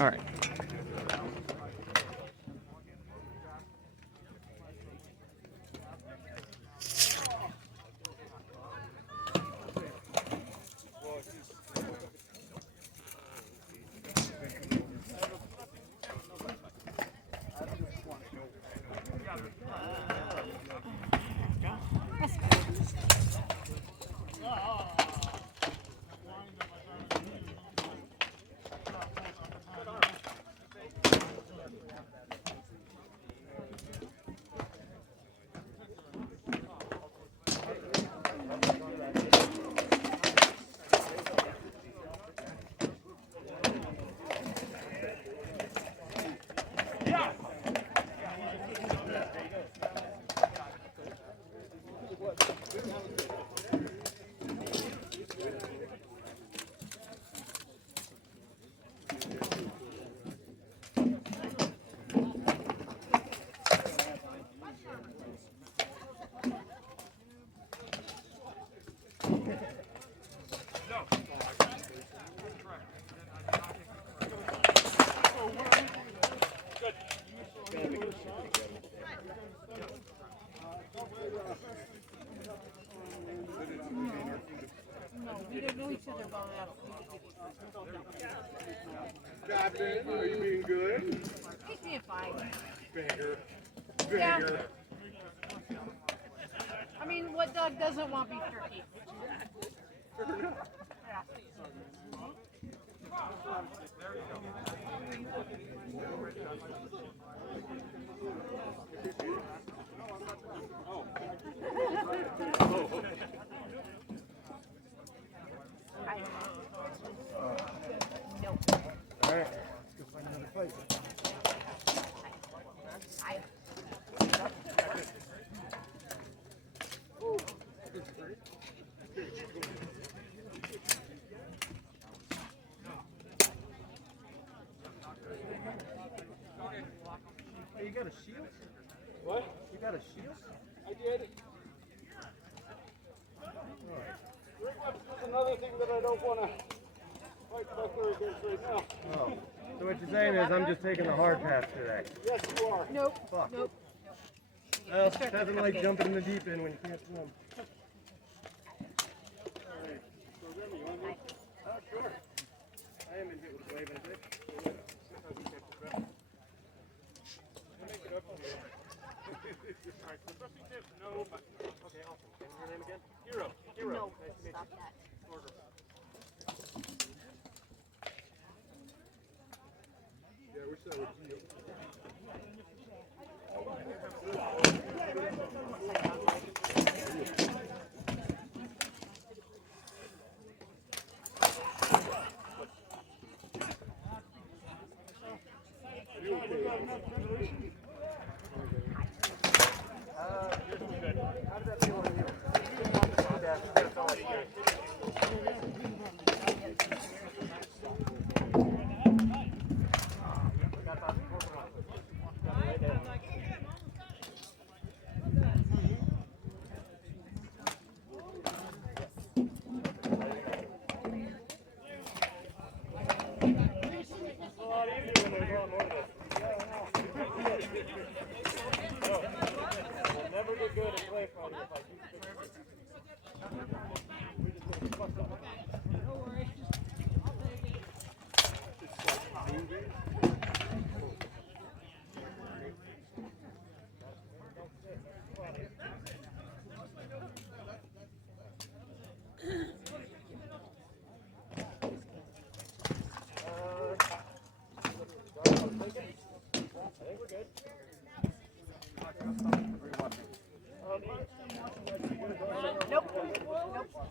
All right. We don't know each other well enough. Captain, are you being good? He's being fine. Bigger. Yeah. Bigger. I mean, what dog doesn't want beef jerky? Yeah. Nope. All right. Go find another fight. Hey, you got a shield? What? You got a shield? I did. That's another thing that I don't want to fight Buckler against right now. Oh. So what you're saying is I'm just taking the hard path today? Yes, you are. Nope. Fuck. Nope. Well, it doesn't like jumping in the deep end when you can't swim. Sure. I am in hit with a wave, is it? Make it up on you. Alright, so Buffy Tips, no, but okay, awesome. And your name again? Hero. Hero. No, Nice to meet stop you. that. Order. Yeah, I wish that was you. Never get good at play fighting if I Nope. Nope.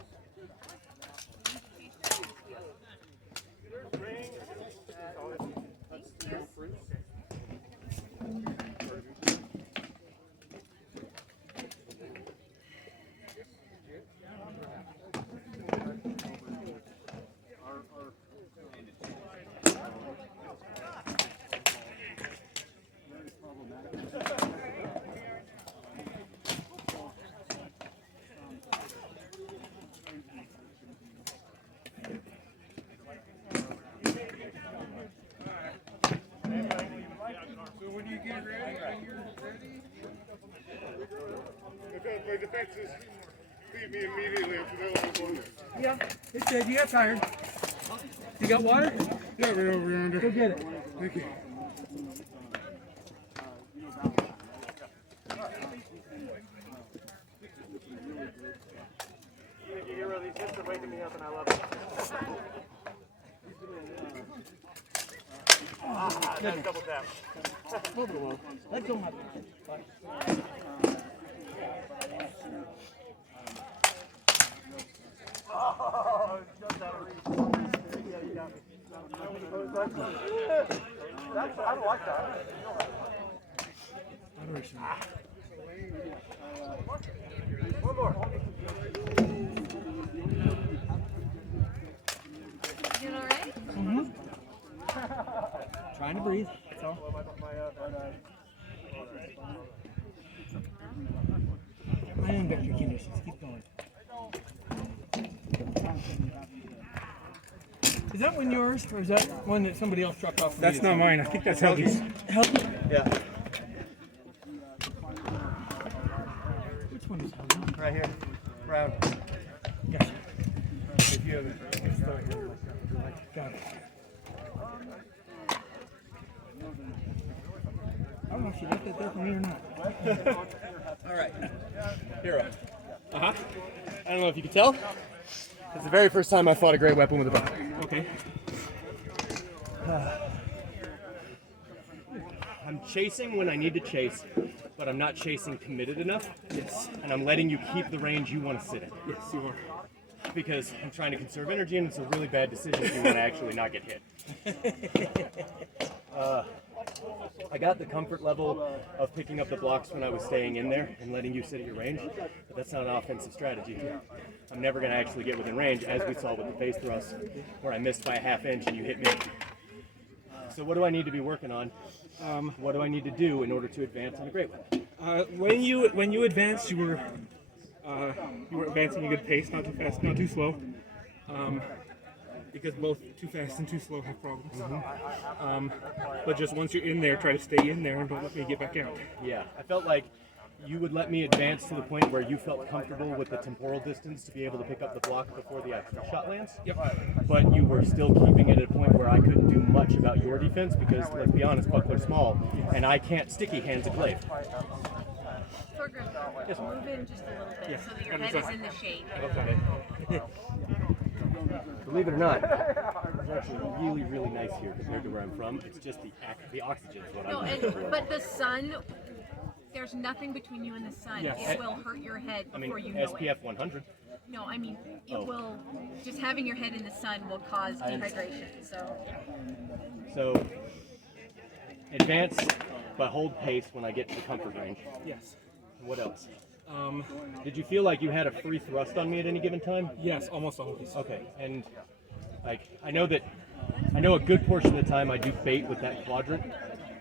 when you get ready, when you're ready. Because my defenses beat me immediately after that one going there. Yeah, it did. You got tired. You got water? Yeah, right over yonder. Go get it. Thank you. You hear where these hits are waking me up and I love it. Nice double tap. Let's go, my Oh, just out of reach. Yeah, you got me. I don't like that. One more. You all right? Trying to breathe. That's all. I am Dr. Conditions. Keep going. Is that one yours, or is that one that somebody else dropped off? That's not mine. I think that's Helgi's. Helgi? Yeah, Which one is Helgi? right here. Round. Gotcha. If you have it. Got it. I don't know if you left it there for me or not. All right. Hero. Uh-huh. I don't know if you can tell. It's the very first time I fought a great weapon with a bow. Okay. I'm chasing when I need to chase, but I'm not chasing committed enough. Yes. And I'm letting you keep the range you want to sit in. Yes, you are. Because I'm trying to conserve energy, and it's a really bad decision if you want to actually not get hit. I got the comfort level of picking up the blocks when I was staying in there and letting you sit at your range, but that's not an offensive strategy. I'm never going to actually get within range, as we saw with the face thrust, where I missed by a half inch and you hit me. So what do I need to be working on? What do I need to do in order to advance on a great one? When you advanced, you were advancing at a good pace, not too fast, not too slow. Because both too fast and too slow have problems. But just once you're in there, try to stay in there and don't let me get back out. Yeah, I felt like you would let me advance to the point where you felt comfortable with the temporal distance to be able to pick up the block before the actual shot lands. Yep. But you were still keeping it at a point where I couldn't do much about your defense because, let's be honest, Buckler's small, and I can't sticky hands a glaive. Torgrim, move in just a little bit so that your I'm head sorry. is in the shade. Okay. Believe it or not, it's actually really, really nice here compared to where I'm from. It's just the oxygen is what No, I'm and, looking for. but the sun, there's nothing between you and the sun. Yes. It will hurt your head I mean, before you know SPF it. 100. No, I mean, it Oh. will, just having your head in the sun will cause dehydration, so. So, advance, but hold pace when I get to the comfort range. Yes. What else? Um, Did you feel like you had a free thrust on me at any given time? yes, almost always. Okay, and like I know a good portion of the time I do bait with that quadrant,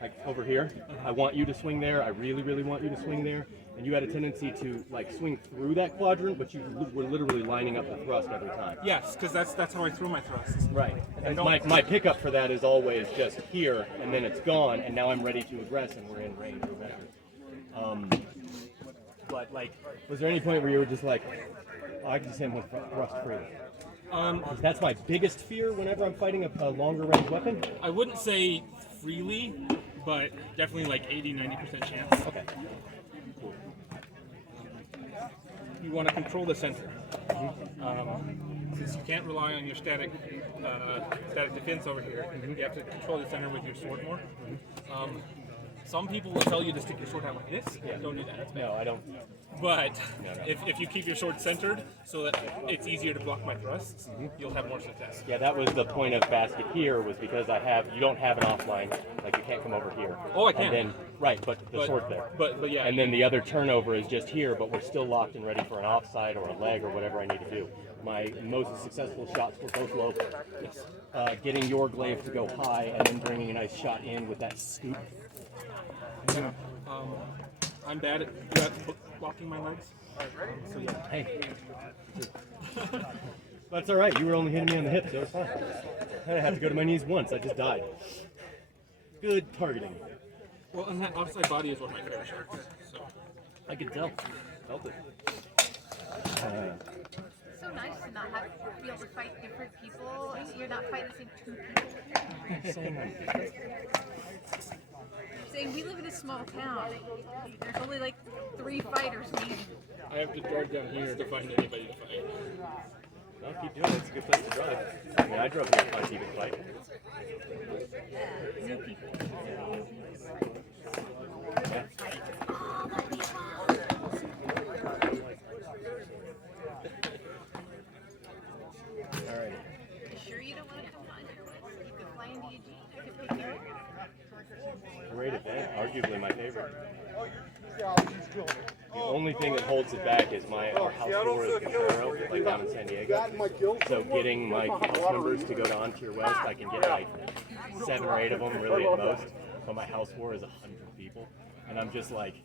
like over here. I want you to swing there. I really, really want you to swing there. And you had a tendency to like swing through that quadrant, but you were literally lining up the thrust every time. Yes, because that's how I throw my thrusts. Right. And my pickup for that is always just here, and then it's gone, and now I'm ready to aggress, and we're in range or measure. But like, was there any point where you were just like, oh, I can just hit him with thrust freely? 'Cause that's my biggest fear whenever I'm fighting a longer range weapon. I wouldn't say freely, but definitely like 80-90% chance. Okay. You want to control the center. Since you can't rely on your static defense over here, you have to control the center with your sword more. Some people will tell you to stick your sword out like this. Don't do that. It's bad. No, I don't. But if you keep your sword centered so that it's easier to block my thrusts, you'll have more success. Yeah, that was the point of basket here, was because you don't have an offline, like you can't come over here. Oh, I can. And then, right, but the sword's there. But yeah. And then the other turnover is just here, but we're still locked and ready for an offside or a leg or whatever I need to do. My most successful shots were both low. Getting your glaive to go high and then bringing a nice shot in with that scoop. I'm bad at blocking my legs. So yeah. Hey. That's all right. You were only hitting me on the hips, so it's fine. I didn't have to go to my knees once. I just died. Good targeting. Well, and that offside body is one of my favorite shots. So I could tell. Felt it. It's so nice to not have to be able to fight different people. You're not fighting the same two people. Saying we live in a small town. There's only like 3 fighters maybe. I have to drive down here to find anybody to fight. No, keep doing it. It's a good place to drive. I mean, I drove here to find even fight. New people. Yeah. Alright. You sure you don't want to come on your list? You could fly into Eugene. I could pick you up. Great event. Arguably my favorite. The only thing that holds it back is our house tour is Cachorro, like down in San Diego. So getting my house members to go to On Tier West, I can get like 7 or 8 of them really at most. But my house tour is 100 people. And I'm just like,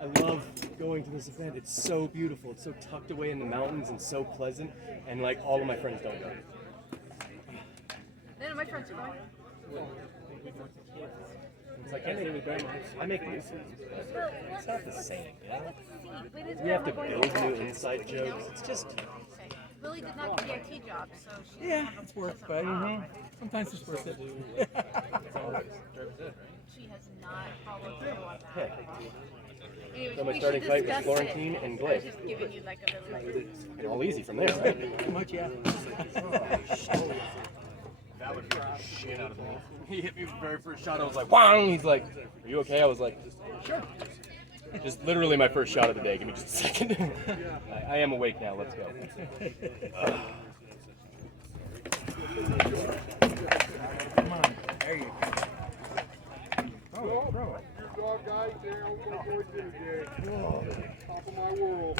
I love going to this event. It's so beautiful. It's so tucked away in the mountains and so pleasant. And like all of my friends don't go. None of my friends are going. It's like I make new songs. It's not the same. Yeah? But it's We have to probably build going new inside jokes. It's just. Okay. Lily did not get the IT job, so she Yeah, it's worth, but sometimes it's worth it. she has not followed through on that. Anyways, So my we starting should fight was discuss Florentine it. and I was Glaive. just giving you like a really And all easy from there, right? Pretty much, yeah. That would hurt the shit out of me. He hit me with the very first shot. I was like, "Wang!" He's like, "Are you okay?" I was like, "Sure." Just literally my first shot of the day. Give me just a second. I am awake now. Let's go. Come on. There you go. Throw it. Good job, guys. There, I'm going to go today. Top of my world.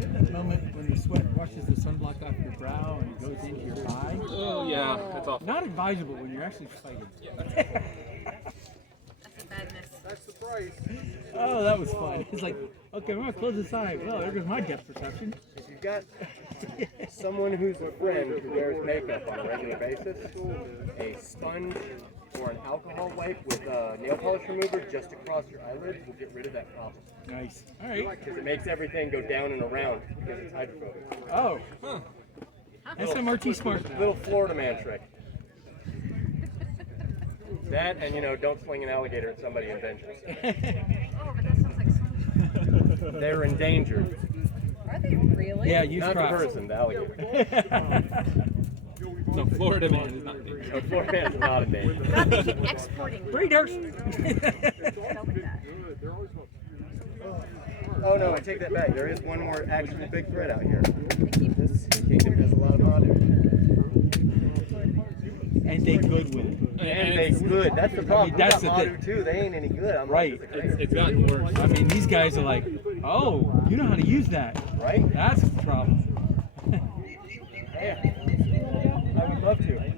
That moment when the sweat washes the sunblock off your brow and it goes into your eye. Oh yeah, that's awful. Not advisable when you're actually fighting. That's a badness. That's the price. Oh, that was fun. It's like, okay, I'm gonna close this eye. Well, there goes my depth perception. If you've got someone who's a friend who wears makeup on a regular basis, a sponge or an alcohol wipe with a nail polish remover just across your eyelids will get rid of that problem. Nice. All right. Because it makes everything go down and around because it's hydrophobic. Oh. SMRT smart. Little Florida man trick. That and, you know, don't swing an alligator at somebody in benches. Oh, but that sounds like so much. They're endangered. Are they really? Yeah, use Not the crops. person, the alligator. No, Florida man is not there. The Florida man's not endangered. Now they keep exporting. Breeders. Oh no, I take that back. There is one more actual big threat out here. This kingdom has a lot of modern. And they good with it. And they good. That's the problem. that's We got the Madu too. They ain't any good. I'm Right. Like, this is It's gotten worse. I mean, these guys are like, oh, you know how to use that. crazy. Right? That's the problem. Yeah. I would love to.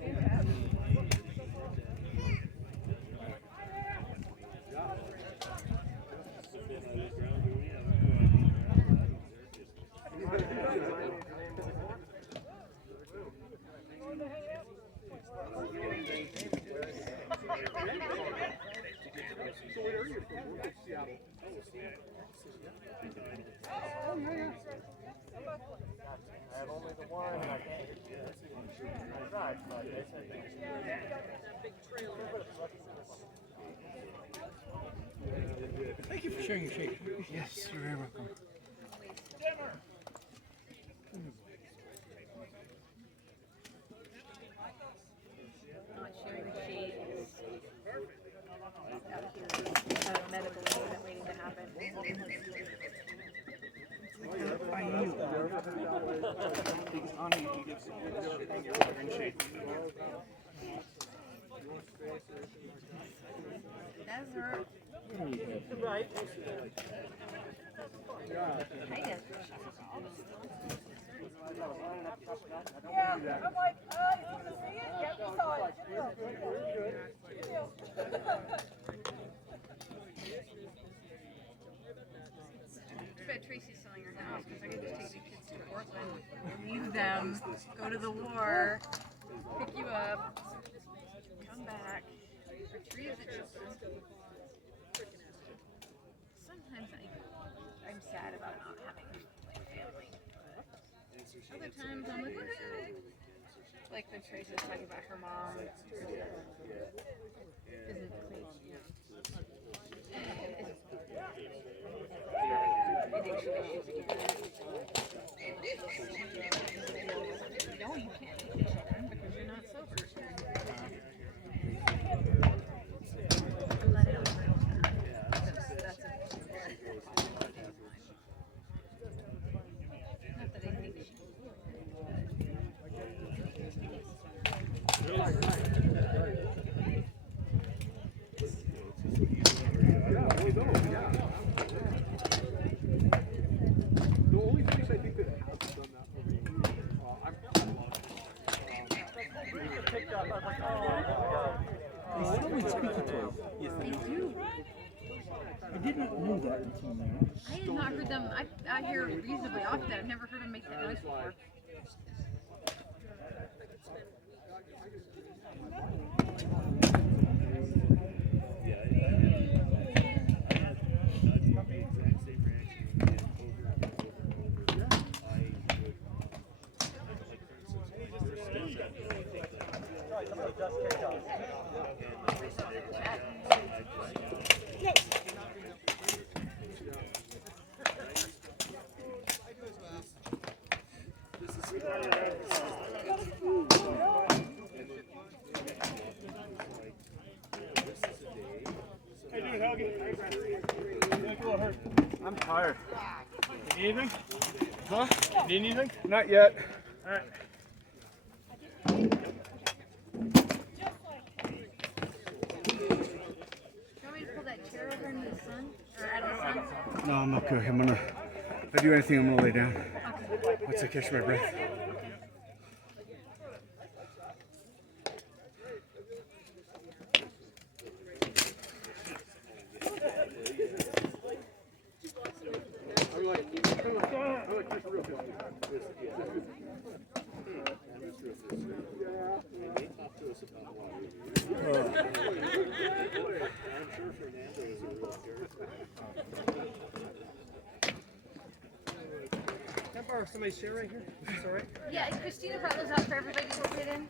Thank you for sharing your shake. Yes, you're very welcome. Not sharing the shades. Out of medical treatment waiting to happen. That's her. Right. I guess. I'm like, you want to see it? Yep, we saw it. Bet Tracy's selling her house because I could just take the kids to Portland, leave them, go to the war, pick you up, come back for 3 of the children. Sometimes I'm sad about not having like family. Other times I'm like, okay. Like when Tracy was talking about her mom isn't crazy. No, you can't take children because you're not sober. Let it over. That's a not that I think she The only thing I think that has done that for me, I've got a lot of They sell with squeaky toys. Yes, they do. I did not know that until now. I have not heard them. I hear reasonably often. I've never heard them make that noise before. I'm tired. Need anything? Huh? Need anything? Not yet. All right. Do you want me to pull that chair over into the sun? Or out of the sun? No, I'm okay. If I do anything, I'm gonna lay down. Once I catch my breath. Can I borrow somebody's chair right here? Is this all right? Yeah, Christina brought those out for everybody to go sit in.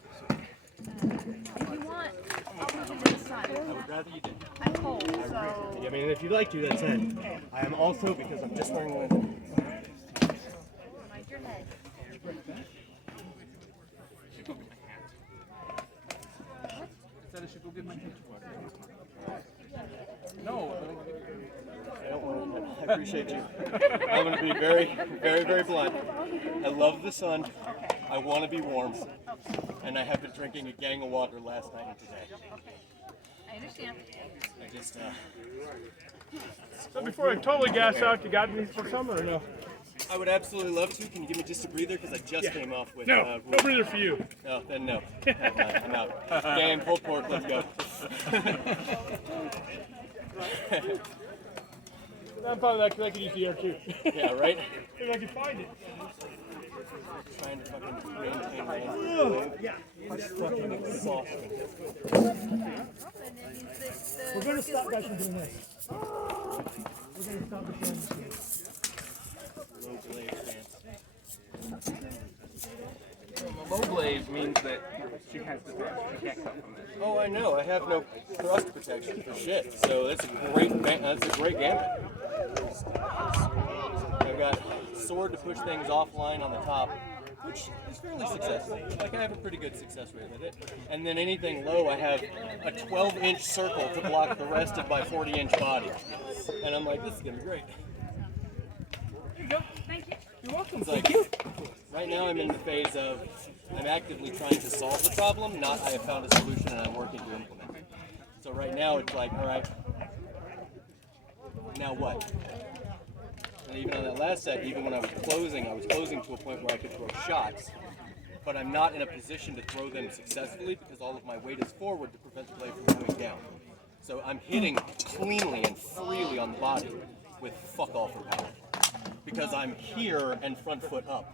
If you want, I'll move into the sun. I would rather you didn't. I'm cold, so. I mean, if you'd like to, that's it. I am also, because I'm just wearing one. Mind your head. Said I should go get my teacher water. No. I don't want to. I appreciate you. I'm going to be very, very, very blunt. I love the sun. I want to be warm. And I have been drinking a gang of water last night and today. I understand. I just, So before I totally gas out, you got me for summer or no? I would absolutely love to. Can you give me just a breather? Because I just came off with. No, no breather for you. No, then no. I'm out. Game, pulled pork, let's go. I'm probably that because I could use the air too. Yeah, right? If I can find it. Trying to fucking maintain my Yeah. exhaustion. We're going to stop guys from doing this. We're going to stop the film. Low blade stance. Low blaze means that she has to protect from this. Oh, I know. I have no thrust protection for shit. So that's a great gambit. I've got sword to push things offline on the top, which is fairly successful. Like, I have a pretty good success rate with it. And then anything low, I have a 12-inch circle to block the rest of my 40-inch body. And I'm like, this is gonna be great. There you go. Thank you. You're welcome. It's like, right now I'm in the phase of I'm actively trying to solve the problem, not I have found a solution and I'm working to implement it. So right now it's like, all right, now what? And even on that last set, even when I was closing to a point where I could throw shots. but I'm not in a position to throw them successfully because all of my weight is forward to prevent the blade from coming down. So I'm hitting cleanly and freely on the body with fuck all for power. Because I'm here and front foot up.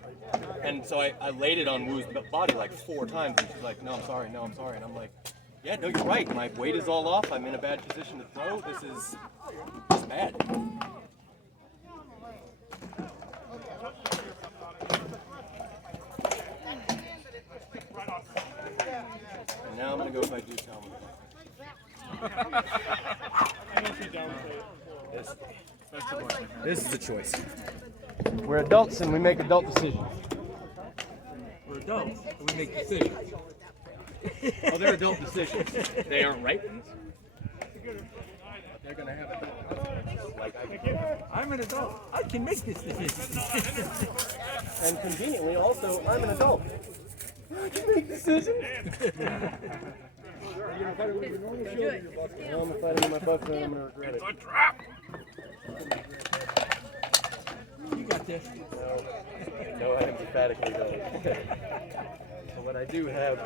And so I laid it on Wu's body like 4 times and she's like, no, I'm sorry, no, I'm sorry. And I'm like, yeah, no, you're right. My weight is all off. I'm in a bad position to throw. This is bad. And now I'm going to go by do tell me. This is the choice. We're adults and we make adult decisions. We're adults, and we make decisions. Oh, they're adult decisions. They aren't right ones. They're gonna have adult like I'm an adult. I can make this decision. and conveniently also I'm an adult. I can make decisions. I'm fighting with my bucks and I'm gonna regret it. You got this. No, I emphatically don't. So what I do have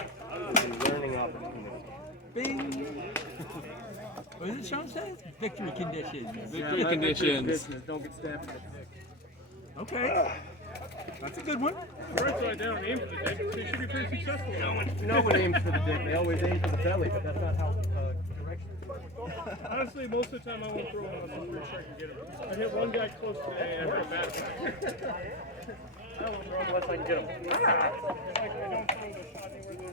is a learning opportunity. Bing. What does it Sean say? Victory conditions. Victory conditions. Don't get stabbed. Okay. That's a good one. First, I don't aim for the dick. They should be pretty successful. No one aims for the dick. They always aim for the belly, but that's not how direction. Honestly, most of the time I won't throw one unless I'm pretty sure I can get him. I hit one guy close today and I hit a bad. I won't throw unless I can get him. I don't throw the shot anywhere near.